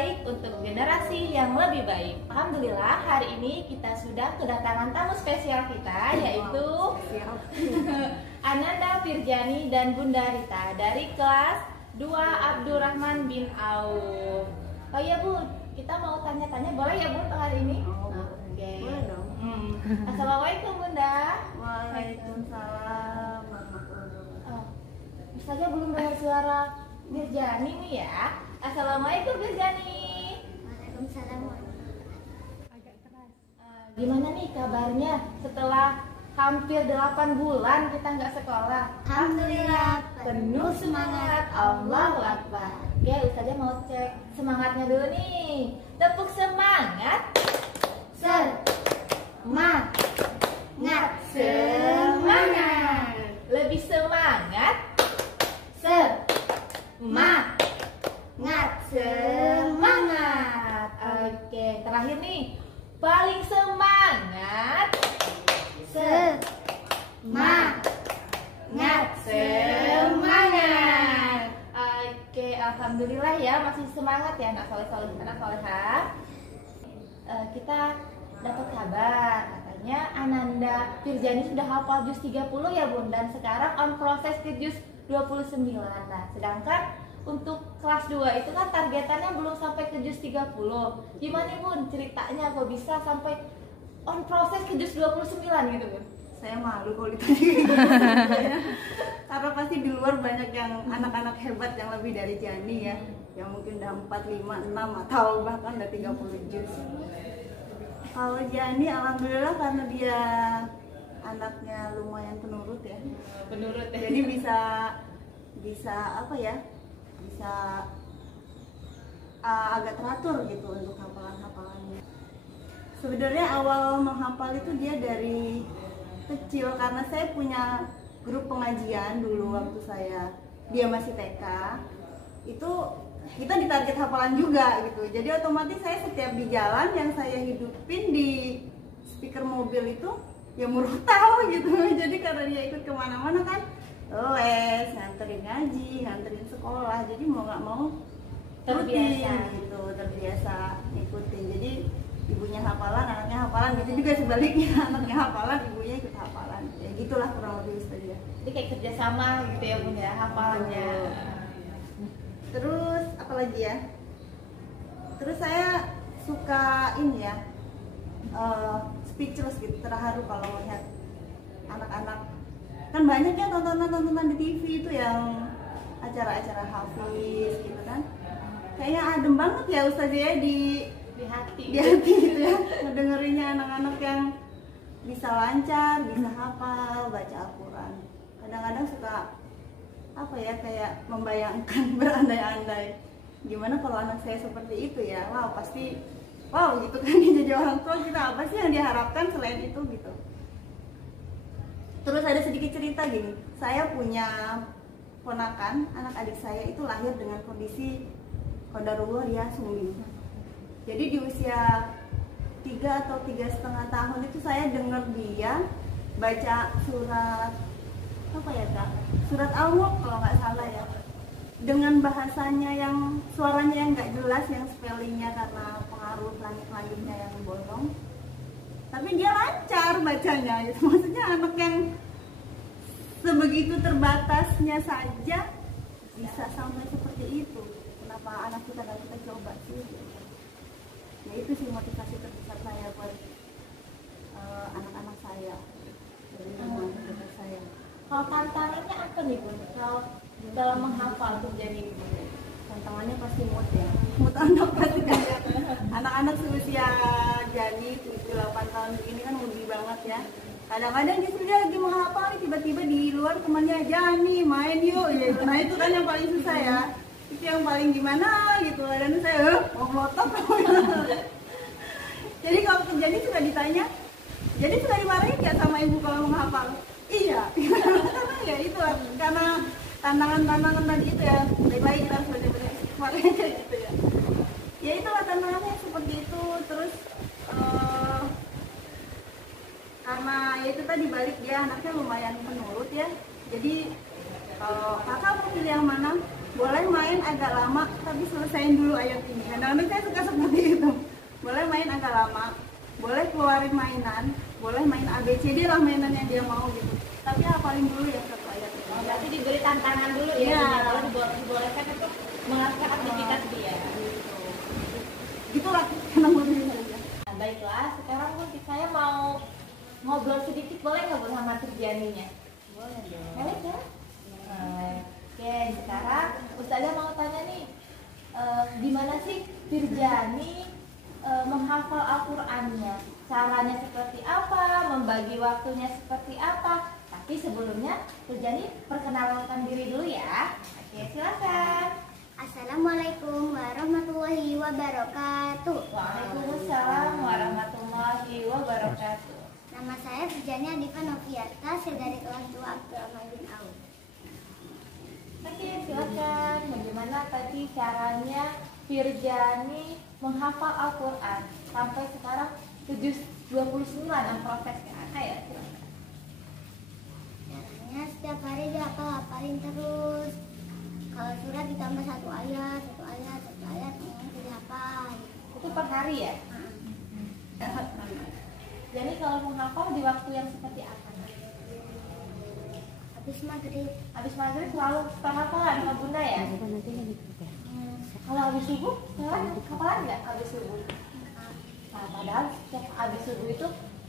baik untuk generasi yang lebih baik. Alhamdulillah hari ini kita sudah kedatangan tamu spesial kita, yaitu Ananda Firjani dan Bunda Rita dari kelas 2 Abdurrahman bin Auf. Oh iya Bun, kita mau tanya-tanya, boleh ya Bun hari ini? Oke. Boleh dong. Assalamualaikum Bunda. Waalaikumsalam. Misalnya belum dengar suara Firjani nih ya. Assalamualaikum Firjani. Waalaikumsalam. Agak keras. Gimana nih kabarnya setelah hampir 8 bulan kita nggak sekolah? Alhamdulillah, Penuh semangat. Allahu Akbar. Oke, Ustazah mau cek semangatnya dulu nih. Tepuk semangat. Semangat. Lebih semangat. Semangat. Oke, terakhir nih. Paling semangat. Semangat. Oke, alhamdulillah ya masih semangat ya anak soleh-soleh, anak solehah. Kita dapat kabar katanya Ananda Firjani sudah hafal juz 30 ya Bun, dan sekarang on proses ke juz 29. Nah, sedangkan untuk kelas 2 itu kan targetannya belum sampai ke juz 30. Gimana Bun ceritanya kok bisa sampai on proses ke juz 29 gitu Bun? Saya malu kalau ditanya karena pasti di luar banyak yang anak-anak hebat yang lebih dari Jani ya, yang mungkin udah 4, 5, 6 atau bahkan udah 30 juz. Kalau Jani alhamdulillah karena dia anaknya lumayan penurut ya. Penurut ya. Jadi bisa apa ya? Bisa agak teratur gitu untuk hafalan-hafalannya. Sebenarnya awal menghafal itu dia dari kecil karena saya punya grup pengajian dulu waktu dia masih TK. Itu kita ditarget hafalan juga gitu. Jadi otomatis saya setiap di jalan yang saya hidupin di speaker mobil itu ya murotal gitu. Jadi karena dia ikut kemana-mana kan les, nganterin ngaji, nganterin sekolah. Jadi mau nggak mau Terbiasa gitu, terbiasa ngikutin. Jadi ibunya hafalan, anaknya hafalan, gitu juga sebaliknya, anaknya hafalan, ibunya ikut hafalan. Ya gitulah kurang lebih Ustaz ya. Jadi kayak kerjasama gitu ya Bun ya hafalannya. Terus apa lagi ya? Terus saya suka ini ya, speechless gitu, terharu kalau melihat anak-anak. Kan banyak ya tontonan-tontonan di TV itu yang acara-acara hafiz gitu kan. Kayaknya adem banget ya Ustaz ya di hati gitu ya, ngedengerinnya anak-anak yang bisa lancar, bisa hafal, baca Al-Quran. Kadang-kadang suka apa ya, kayak membayangkan berandai-andai gimana kalau anak saya seperti itu ya. Wow, pasti wow gitu kan. Jadi orang tua kita apa sih yang diharapkan selain itu gitu. Terus ada sedikit cerita gini, saya punya ponakan, anak adik saya itu lahir dengan kondisi qadarullah ya sumbi. Jadi di usia 3 atau 3,5 tahun itu saya dengar dia baca surat apa ya Kak? Surat Al-Mulk kalau nggak salah ya. Dengan bahasanya yang suaranya yang nggak jelas, yang spellingnya karena pengaruh langit-langitnya yang bolong. Tapi dia lancar bacanya gitu. Maksudnya anak yang sebegitu terbatasnya saja bisa sampai seperti itu. Kenapa anak kita nggak kita coba sih? Ya itu sih motivasi terbesar saya buat anak-anak saya dari teman-teman saya. Kalau tantangannya apa nih Bun? Kalau dalam menghafal tuh jadi Tantangannya pasti mood ya. Mood anak pasti kan. Anak-anak seusia Jani 7-8 tahun begini kan mudi banget ya. Kadang-kadang justru dia lagi menghafal, tiba-tiba di luar temannya Jani main yuk gitu. Nah itu kan yang paling susah ya. Itu yang paling gimana gitu. Dan saya mau melotot. Jadi kalau Jani suka ditanya, jadi suka dimarahin nggak sama ibu kalau menghafal? Iya. Ya itu karena tantangan-tantangan tadi itu ya. Baik-baik kita harus banyak-banyak istighfar gitu ya. Ya itulah tantangannya seperti itu. Terus karena ya itu tadi balik dia anaknya lumayan penurut ya. Jadi kalau kakak mau pilih yang mana? boleh main agak lama tapi selesaiin dulu ayat ini. Kadang-kadang saya suka seperti itu. Boleh main agak lama, boleh keluarin mainan, boleh main ABCD lah mainan yang dia mau gitu. Tapi hafalin dulu ya satu ayat ini. Oh, berarti diberi tantangan dulu ya, Iya. kalau dibolehkan untuk melakukan aktivitas dia. Gitulah kenapa lebih saja. Nah, baiklah, sekarang Bun, saya mau ngobrol sedikit, boleh nggak Bun sama Tirjaninya? Boleh dong. Boleh kan? Oke, sekarang Ustazah mau tanya nih, gimana sih Tirjani menghafal Al-Qur'annya? Caranya seperti apa? Membagi waktunya seperti apa? Tapi sebelumnya Tirjani perkenalkan diri dulu ya. Oke, silakan. Assalamualaikum warahmatullahi wabarakatuh. Waalaikumsalam warahmatullahi wabarakatuh. Nama saya Tirjani Adifa Noviarta, saya dari kelas 2 Abdurrahman bin Auf. Oke, silakan. Bagaimana tadi caranya Tirjani menghafal Al-Qur'an sampai sekarang 29 prosesnya? Ayo, silakan. Caranya setiap hari dihafal-hafalin terus. Kalau surat ditambah satu ayat, semuanya dihafal. Itu per hari ya? Jadi kalau menghafal di waktu yang seperti apa? Habis maghrib, Habis maghrib selalu hafalan sama bunda ya? Kalau habis subuh, hafalan nggak habis subuh? Nah, padahal setiap habis subuh itu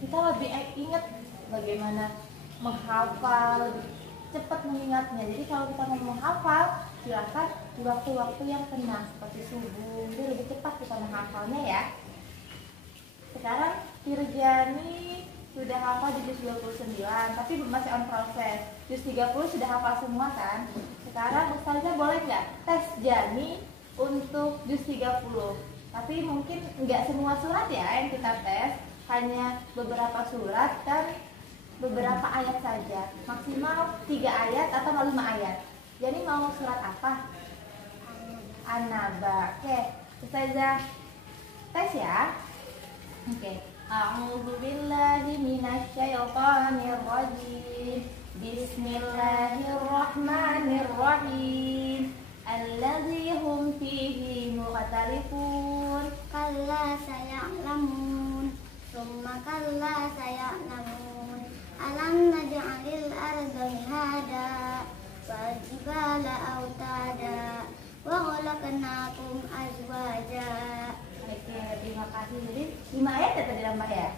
kita lebih ingat bagaimana menghafal, lebih cepat mengingatnya. Jadi kalau kita mau menghafal, silakan di waktu-waktu yang tenang seperti subuh, jadi lebih cepat kita menghafalnya ya. Sekarang Tirjani sudah hafal di juz 29, tapi masih on proses. Juz 30 sudah hafal semua kan? Sekarang Ustazah boleh nggak tes Jani untuk juz 30? Tapi mungkin nggak semua surat ya yang kita tes, hanya beberapa surat dan beberapa ayat saja, maksimal 3 ayat atau 5 ayat. Jadi mau surat apa? An-Naba. Oke, Ustazah tes ya. Oke. A'udzu billahi minasyaitonir rajim. Bismillahirrahmanirrahim. Allazi hum fihi mukhtalifun. kalla saya'lamun, summa kalla saya'lamun. Alam naj'alil arda mihada, wal jibala autada, wa khalaqnakum azwaja. Oke, terima kasih. Jadi 5 ayat ya tadi nambah ya.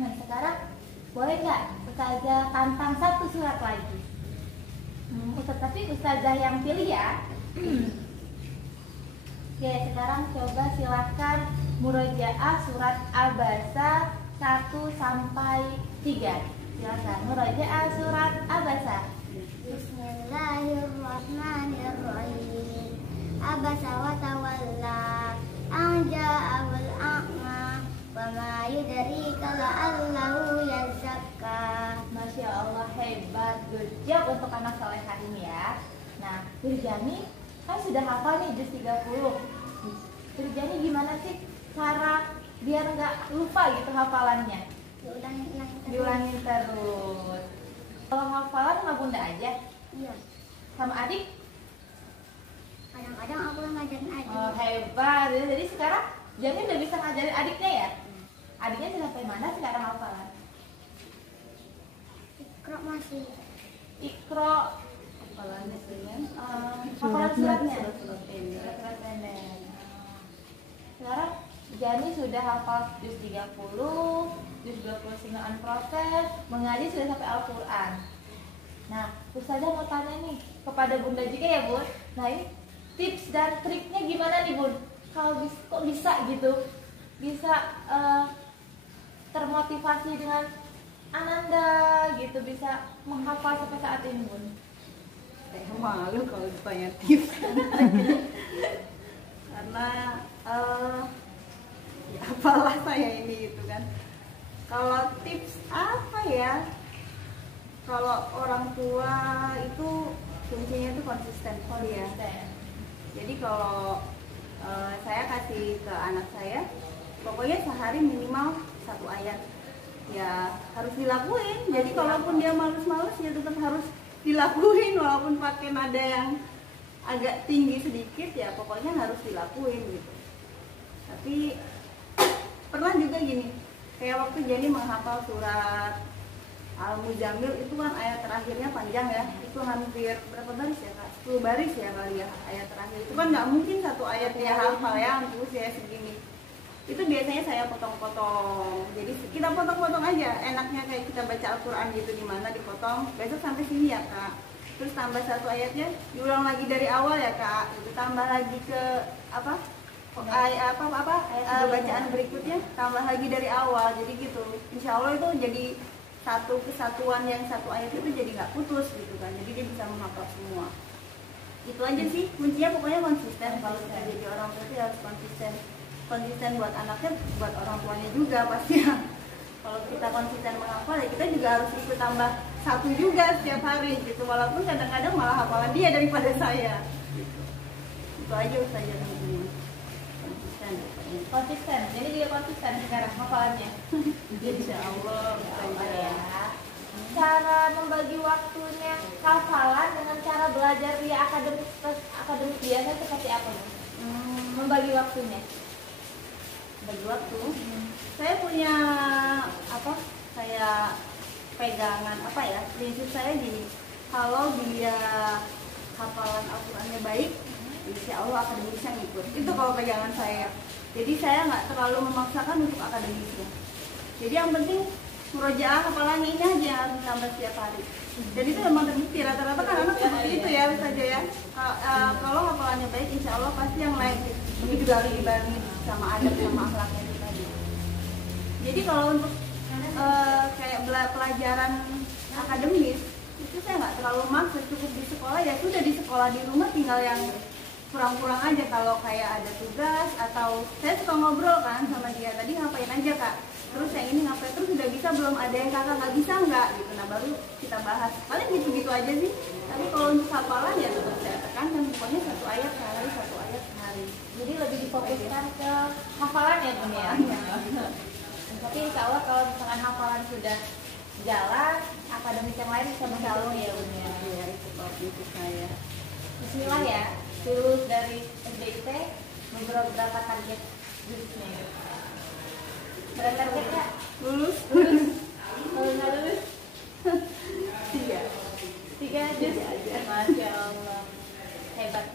Nah, sekarang boleh nggak Ustazah tantang satu surat lagi? Tapi Ustazah yang pilih ya. Oke, sekarang coba silakan murojaah surat Abasa 1 sampai 3. Silakan murojaah surat Abasa. Bismillahirrahmanirrahim. Abasa wa tawalla, an ja'ahul a'ma, wa ma yudrika la'allahu yazakka. Masya Allah, hebat, good job untuk anak solehah ini ya. Nah, Tirjani kan sudah hafal nih juz 30. Tirjani gimana sih cara biar nggak lupa gitu hafalannya? Diulangin terus. Kalau hafalan sama bunda aja, Iya. sama adik? Kadang-kadang aku yang ngajarin adik. Oh, hebat. Jadi sekarang Jani udah bisa ngajarin adiknya ya? Adiknya sudah sampai mana sekarang hafalan? Ikra masih. Ikro Hafalannya dengan hafalan suratnya. surat pendek. Surat pendek. Sekarang Jani sudah hafal juz 30, juz 29 proses, mengaji sudah sampai Al-Quran. Nah, Ustazah mau tanya nih kepada bunda juga ya bun. Nah, ini tips dan triknya gimana nih bun? Kalau kok bisa gitu, bisa termotivasi dengan Ananda gitu, bisa menghafal sampai saat ini bun? Kayak malu kalau ditanya tips. Karena ya apalah saya ini gitu kan. Kalau tips apa ya? Kalau orang tua itu kuncinya itu konsisten ya. Jadi kalau saya kasih ke anak saya, pokoknya sehari minimal 1 ayat ya harus dilakuin. Jadi kalaupun dia males-males ya tetap harus dilakuin walaupun pakai nada yang agak tinggi sedikit ya pokoknya harus dilakuin gitu. Tapi pernah juga gini, kayak waktu Jani menghafal surat Al-Muzammil itu kan ayat terakhirnya panjang ya, itu hampir berapa baris ya Kak? 10 baris ya kali ya ayat terakhir itu kan nggak mungkin satu ayat dia hafal ya untuk usia segini. Itu biasanya saya potong-potong, jadi kita potong-potong aja, enaknya kayak kita baca Al-Quran gitu, dimana dipotong besok sampai sini ya Kak, terus tambah satu ayatnya diulang lagi dari awal ya Kak, itu tambah lagi ke bacaan berikutnya tambah lagi dari awal, jadi gitu. Insya Allah itu jadi satu kesatuan, yang satu ayat itu jadi nggak putus gitu kan, jadi dia bisa menghafal semua. Itu aja sih kuncinya, pokoknya konsisten. Kalau kita jadi orang tua itu harus konsisten buat anaknya, buat orang tuanya juga pasti ya. Kalau kita konsisten menghafal ya kita juga harus ikut tambah satu juga setiap hari gitu, walaupun kadang-kadang malah hafalan dia daripada saya gitu. Itu aja Ustazah intinya, Konsisten, jadi dia konsisten sekarang hafalannya. Insya Allah Ya. Cara membagi waktunya hafalan dengan cara belajar di akademik biasa seperti apa nih? Membagi waktunya. Bagi waktu, saya punya saya pegangan prinsip saya gini, kalau dia hafalan Al-Qurannya baik, insya Allah akademisnya ngikut. Itu kalau pegangan saya. Jadi saya nggak terlalu memaksakan untuk akademisnya. Jadi yang penting murojaah hafalannya ini aja yang harus ditambah setiap hari. Dan itu memang terbukti, rata-rata kan anak seperti itu ya saja ya. Kalau hafalannya baik, insya Allah pasti yang lain itu juga harus dibarengi sama adab sama akhlaknya itu tadi. Jadi kalau untuk kayak pelajaran akademis itu saya nggak terlalu maksa, cukup di sekolah ya sudah, di sekolah, di rumah tinggal yang kurang-kurang aja. Kalau kayak ada tugas atau saya suka ngobrol kan sama dia, tadi ngapain aja Kak, terus yang ini ngapain, terus udah bisa belum, ada yang kakak nggak bisa nggak gitu, nah baru kita bahas, paling gitu-gitu aja sih. Tapi kalau untuk hafalan ya tetap saya tekankan, pokoknya satu ayat sehari. Jadi lebih difokuskan ke hafalan ya Bun ya. Tapi insya Allah kalau misalkan hafalan sudah jalan, akademik yang lain bisa menjalur ya Bun ya. Iya, itu prinsip saya. Bismillah ya, lulus dari SBIT beberapa target jurunya. Berapa targetnya? Lulus. Kalau nggak lulus? 3 juz aja. Masya Allah, hebat.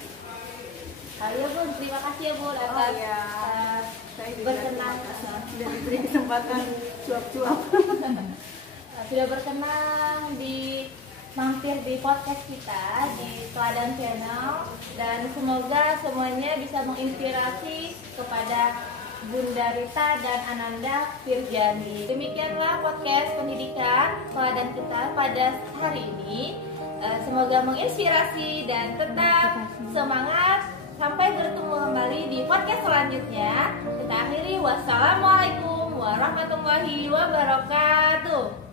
Ya Bun, terima kasih ya Bun atas Saya juga berkenan sudah diberi kesempatan cuap-cuap. Sudah berkenan mampir di podcast kita di Teladan Channel, dan semoga semuanya bisa menginspirasi kepada Bunda Rita dan Ananda Firjani. Demikianlah podcast pendidikan Teladan kita pada hari ini. Semoga menginspirasi dan tetap semangat. Sampai bertemu kembali di podcast selanjutnya. Kita akhiri, wassalamualaikum warahmatullahi wabarakatuh.